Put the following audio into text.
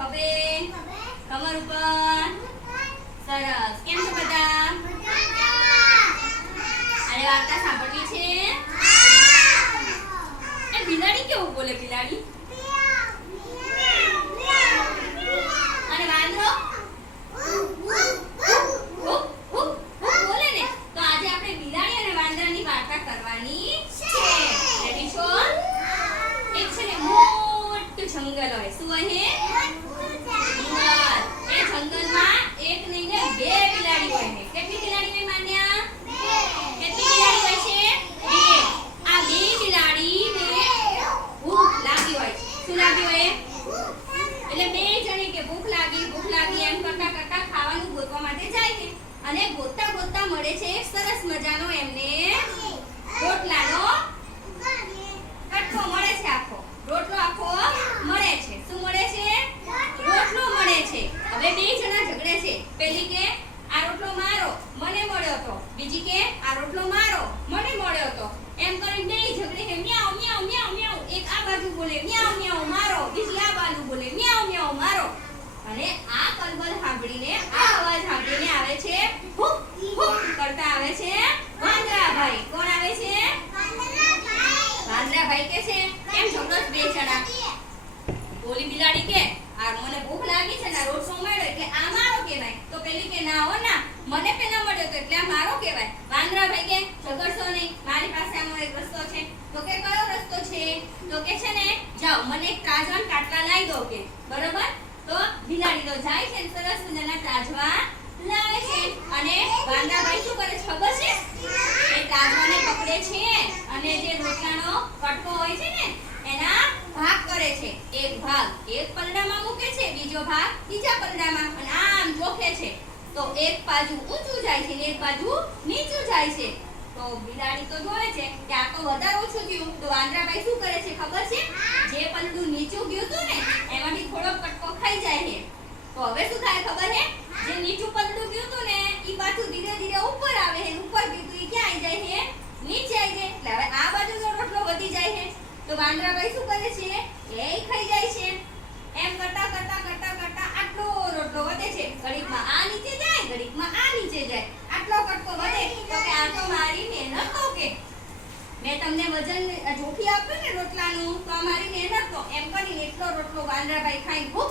ખભે કમર ઉપર. સરસ. કેમ છો બધા? અરે વાર્તા સાંભળવી છે? એ બિલાડી કેવું બોલે બિલાડી? અને વાંદરો? ઉપ, હોય. શું બોલે ને તો આજે આપણે બિલાડી અને વાંદરાની વાર્તા કરવાની છે રેડી છો એક છે ને મોટું જંગલ હોય શું હોય જંગલ એ જંગલમાં એક નહીં ને બે બિલાડી હોય છે કેટલી બિલાડી હોય માન્યા કેટલી બિલાડી હોય છે બે આ બે બિલાડીને ભૂખ લાગી હોય છે શું લાગી હોય એટલે બે જણી કે ભૂખ લાગી ભૂખ લાગી એમ કરતા કરતા ખાવાનું ગોતવા માટે જાય છે અને ગોતતા ગોતતા મળે છે એક સરસ મજાનો એમને રોટલાનો કટકો મળે છે આખો. રોટલો આખો મળે છે. શું મળે છે? રોટલો મળે છે. હવે બે જણા ઝઘડે છે. પેલી કે, આ રોટલો મારો. મને મળ્યો તો. બીજી કે, આ રોટલો મારો. મને મળ્યો હતો એમ કરીને બે ઝઘડે છે. મ્યાઉ મ્યાઉ મ્યાઉ મ્યાઉ. એક આ બાજુ બોલે, મ્યાઉ મ્યાઉ મારો. બીજી આ બાજુ બોલે, મ્યાઉ મ્યાઉ મારો. અને આ કલબલ સાંભળીને આ અવાજ સાંભળીને આવે છે? હુક હુક કરતા આવે છે? વાંદરાભાઈ, કોણ આવે છે? વાંદરાભાઈ કે છે? કેમ છો બસ બે જણા? બોલી બિલાડી કે? આ મને ભૂખ લાગી છે ને, રોટલો મળ્યો એટલે આ મારો કહેવાય. તો પેલી કે, ના હો, ના, મને પેલા મળ્યો તો એટલે આ મારો કહેવાય. વાંદરાભાઈ કે ઝઘડશો નહીં, મારી પાસે આનો એક રસ્તો છે. તો કે કયો રસ્તો છે? તો કે છે ને, જાઓ, મને એક ત્રાજવાન કાટલા લાવી દો કે. બરોબર? તો બિલાડી તો જાય છે સરસ મજાના છે અને વાંદરાભાઈ શું કરે છે? ખબર છે? એ ત્રાજવાને પકડે છે અને જે રોટલાનો કટકો હોય છે ને, એના ભાગ કરે છે. એક ભાગ એક પલડામાં મૂકે છે, બીજો ભાગ બીજા પલડામાં અને આમ જોખે છે. તો એક બાજુ ઊંચું જાય છે ને એક બાજુ નીચું જાય છે. તો બિલાડી તો જોવે છે કે આ તો વધારે ઓછું ગયું તો વાંદરાભાઈ શું કરે છે ખબર છે? જે પલડું નીચું ગયું હતું ને, એમાંથી થોડો કટકો ખાઈ જાય છે. તો હવે શું થાય ખબર છે? જે નીચું પલડું ગયું હતું ને ઈ પાછું ધીરે ધીરે ઉપર આવે છે ઉપર ગયું હતું ઈ ક્યાં આવી જાય છે નીચે આવી જાય એટલે હવે આ બાજુનો રોટલો વધી જાય છે તો વાંદરાભાઈ શું કરે છે એ ખાઈ જાય છે એમ કરતા કરતા કરતા કરતા આટલો રોટલો વધે છે ઘડીકમાં આ નીચે જાય ઘડીકમાં આ નીચે જાય આટલો કટકો વધે તો કે આ તો મારી મહેનત તો કે મેં તમને વજન જોખી આપ્યું ને રોટલાનું, તો અમારી મારી મહેનત તો એમ કરીને એટલો રોટલો વાંદરાભાઈ ખાઈ હુક